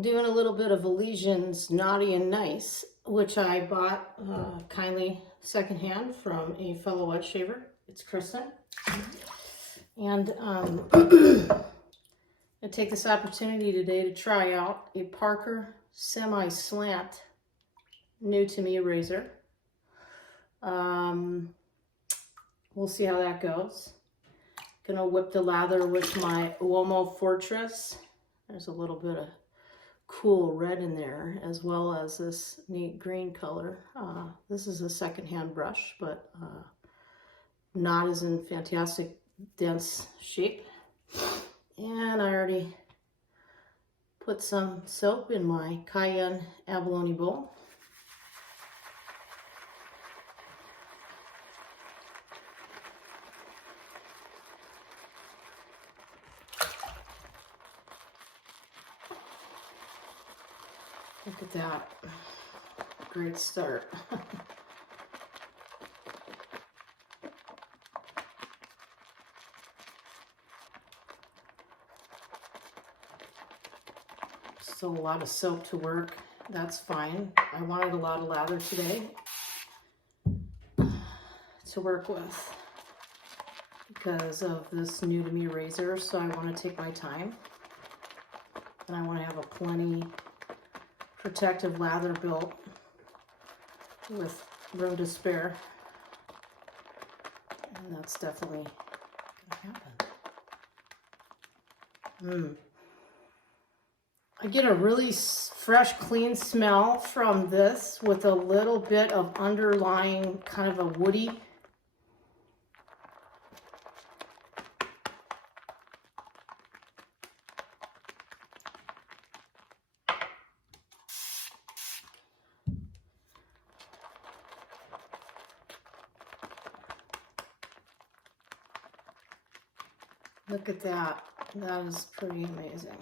doing a little bit of Elysian's Naughty and Nice, which I bought kindly secondhand from a fellow wedge shaver. It's Kristen. And I take this opportunity today to try out a Parker semi-slant new to me razor. We'll see how that goes. Gonna whip the lather with my Uomo Fortress. There's a little bit of cool red in there, as well as this neat green color. This is a secondhand brush, but not as in fantastic dense shape. And I already put some soap in my cayenne abalone bowl. Look at that. Great start. Still a lot of soap to work. That's fine. I wanted a lot of lather today to work with because of this new to me razor, so I want to take my time and I want to have a plenty protective lather built with room to spare, and that's definitely gonna happen. I get a really fresh, clean smell from this with a little bit of underlying kind of a woody. Look at that. That is pretty amazing.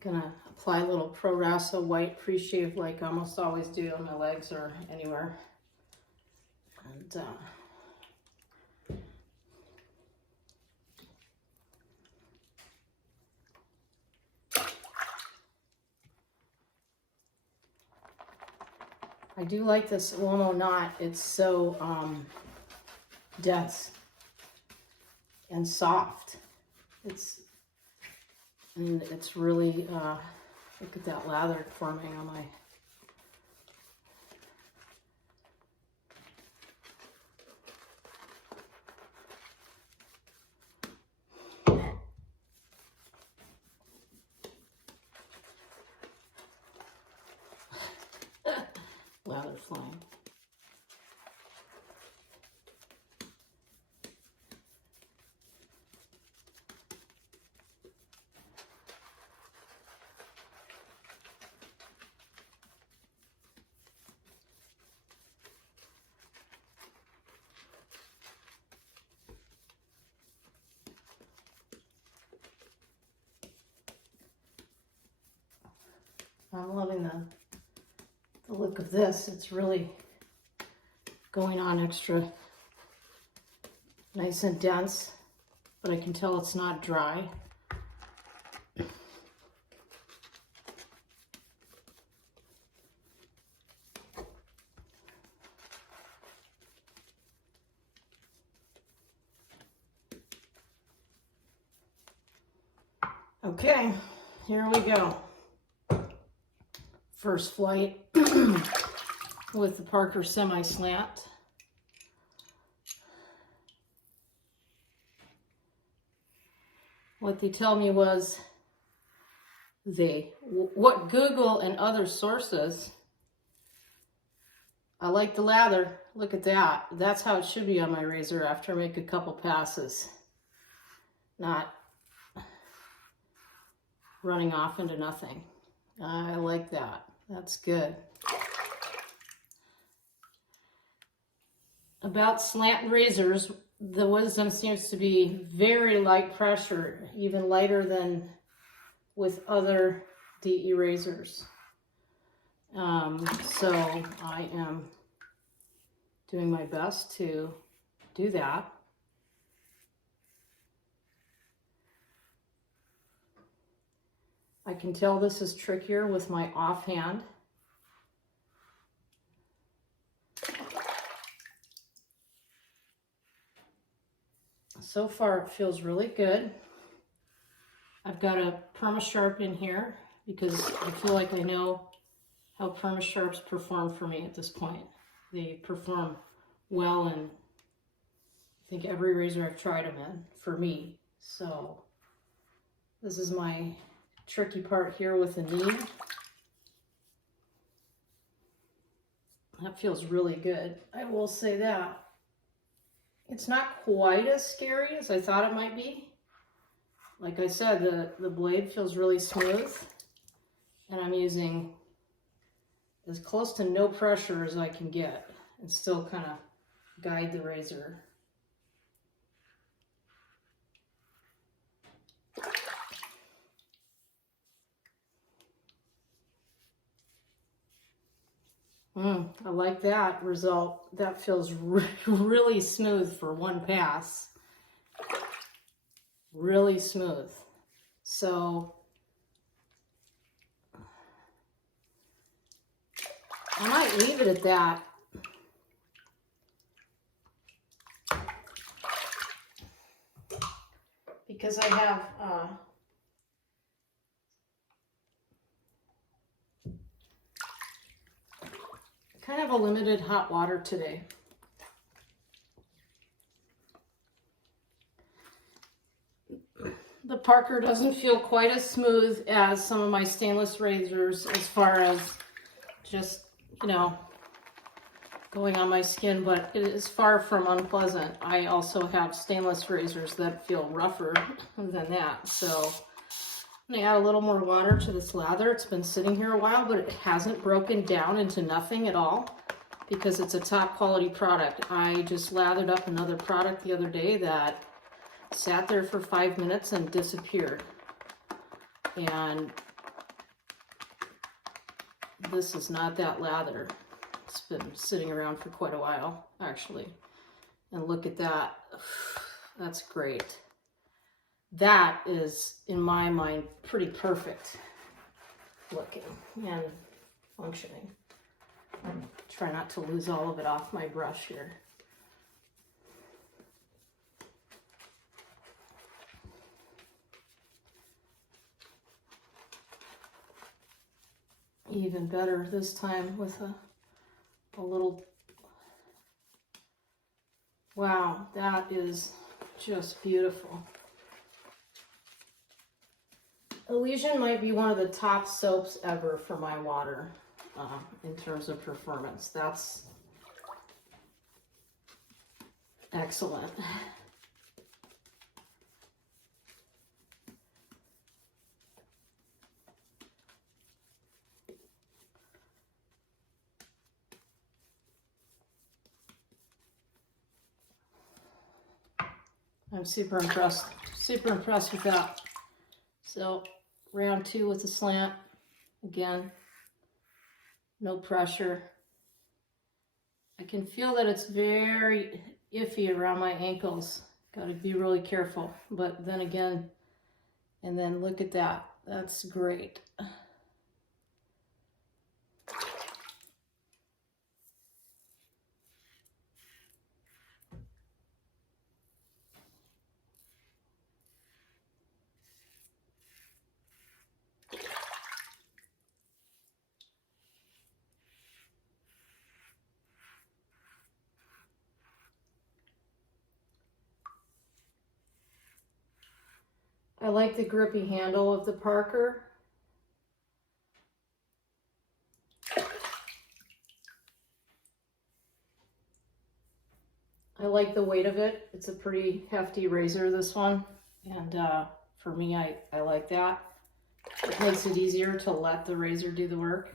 Gonna apply a little Pro Rasa white pre-shave like I almost always do on my legs or anywhere. And I do like this Uomo knot. It's so dense and soft. And it's really, look at that lather forming on my, lather flying. I'm loving the look of this. It's really going on extra nice and dense, but I can tell it's not dry. Okay, here we go. First flight with the Parker semi-slant. What they tell me was what Google and other sources, I like the lather. Look at that. That's how it should be on my razor after I make a couple passes. Not running off into nothing. I like that. That's good. About slant razors, the wisdom seems to be very light pressure, even lighter than with other DE razors. So I am doing my best to do that. I can tell this is trickier with my offhand. So far it feels really good. I've got a Perma-Sharp in here because I feel like I know how Perma-Sharps perform for me at this point. They perform well in, I think, every razor I've tried them in, for me. So this is my tricky part here with the knee. That feels really good. I will say that. It's not quite as scary as I thought it might be. Like I said, the blade feels really smooth, and I'm using as close to no pressure as I can get and still kind of guide the razor. I like that result. That feels really smooth for one pass. Really smooth. So I might leave it at that. Because I have kind of a limited hot water today. The Parker doesn't feel quite as smooth as some of my stainless razors as far as just, you know, going on my skin, but it is far from unpleasant. I also have stainless razors that feel rougher than that. So I'm gonna add a little more water to this lather. It's been sitting here a while, but it hasn't broken down into nothing at all because it's a top quality product. I just lathered up another product the other day that sat there for 5 minutes and disappeared. And this is not that lather. It's been sitting around for quite a while, actually. And look at that. That's great. That is, in my mind, pretty perfect looking and functioning. Try not to lose all of it off my brush here. Even better this time with a little, wow, that is just beautiful. Elysian might be one of the top soaps ever for my water in terms of performance. That's excellent. I'm super impressed with that. So round 2 with the slant, again, no pressure. I can feel that it's very iffy around my ankles. Got to be really careful, but then again, and then look at that, that's great. I like the grippy handle of the Parker. I like the weight of it. It's a pretty hefty razor, this one. And for me, I like that. It makes it easier to let the razor do the work.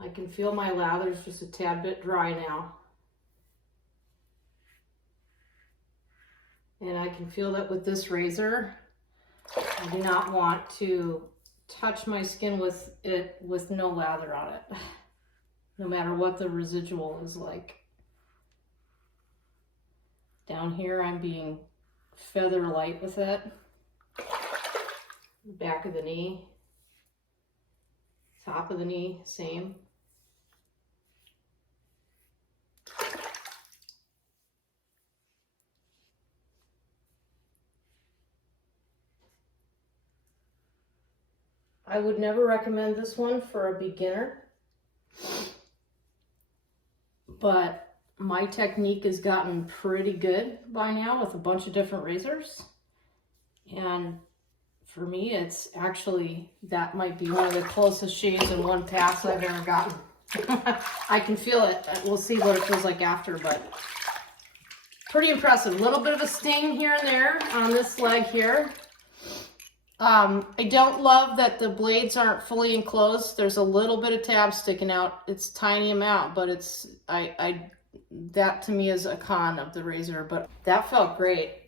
I can feel my lather's just a tad bit dry now. And I can feel that with this razor, I do not want to touch my skin with it with no lather on it, no matter what the residual is like. Down here, I'm being feather light with it. back of the knee, top of the knee, same. I would never recommend this one for a beginner, but my technique has gotten pretty good by now with a bunch of different razors. And for me, it's actually, that might be one of the closest shaves in one pass I've ever gotten. I can feel it. We'll see what it feels like after, but pretty impressive. A little bit of a sting here and there on this leg here. I don't love that the blades aren't fully enclosed. There's a little bit of tab sticking out. It's a tiny amount, but it's, that to me is a con of the razor, but that felt great.